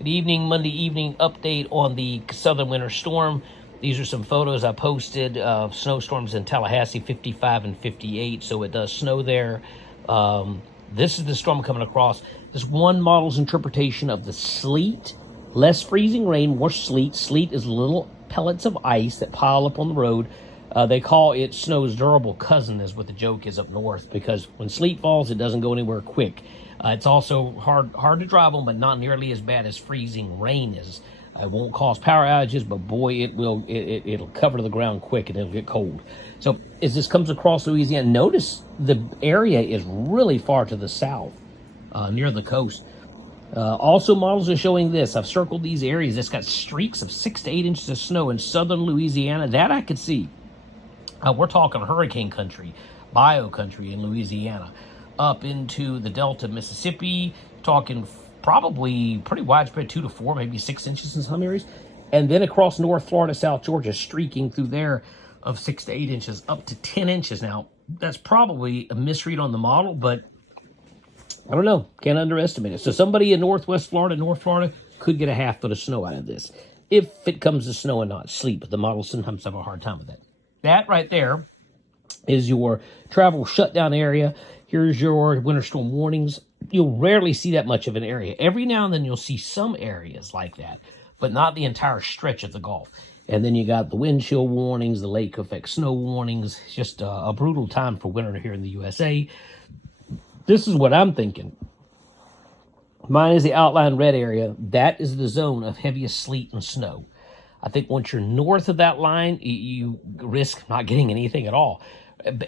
Good evening, Monday evening update on the southern winter storm. These are some photos I posted of snowstorms in Tallahassee, 55 and 58. So it does snow there. This is the storm coming across. This one model's interpretation of the sleet. Less freezing rain, more sleet. Sleet is little pellets of ice that pile up on the road. They call it snow's durable cousin, is what the joke is up north, because when sleet falls, it doesn't go anywhere quick. It's also hard to drive on, but not nearly as bad as freezing rain is. It won't cause power outages, but boy, it'll cover the ground quick and it'll get cold. So as this comes across Louisiana, notice the area is really far to the south, near the coast. Also, models are showing this. I've circled these areas. It's got streaks of 6 to 8 inches of snow in southern Louisiana. That I could see. We're talking hurricane country, bio country in Louisiana. Up into the Delta, Mississippi, talking probably pretty widespread, 2 to 4, maybe 6 inches in some areas. And then across North Florida, South Georgia, streaking through there of 6 to 8 inches, up to 10 inches. Now, that's probably a misread on the model, but I don't know. Can't underestimate it. So somebody in Northwest Florida, North Florida, could get a half foot of snow out of this, if it comes to snow and not sleet. But the models sometimes have a hard time with that. That right there is your travel shutdown area. Here's your winter storm warnings. You'll rarely see that much of an area. Every now and then you'll see some areas like that, but not the entire stretch of the Gulf. And then you got the wind chill warnings, the lake effect snow warnings. It's just a brutal time for winter here in the USA. This is what I'm thinking. Mine is the outline red area. That is the zone of heaviest sleet and snow. I think once you're north of that line, you risk not getting anything at all.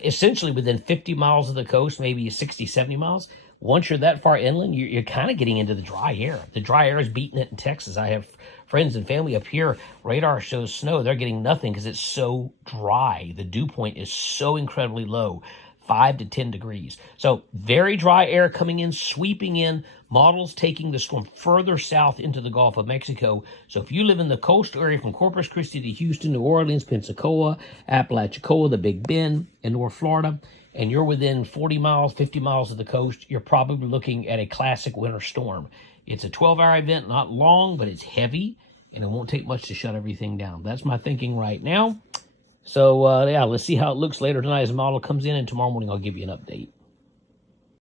Essentially within 50 miles of the coast, maybe 60, 70 miles. Once you're that far inland, you're kind of getting into the dry air. The dry air is beating it in Texas. I have friends and family up here. Radar shows snow. They're getting nothing because it's so dry. The dew point is so incredibly low, 5 to 10 degrees. So very dry air coming in, sweeping in. Models taking the storm further south into the Gulf of Mexico. So if you live in the coastal area from Corpus Christi to Houston, New Orleans, Pensacola, Apalachicola, the Big Bend, and North Florida, and you're within 40 miles, 50 miles of the coast, you're probably looking at a classic winter storm. It's a 12-hour event, not long, but it's heavy, and it won't take much to shut everything down. That's my thinking right now. So, yeah, let's see how it looks later tonight as the model comes in, and tomorrow morning I'll give you an update.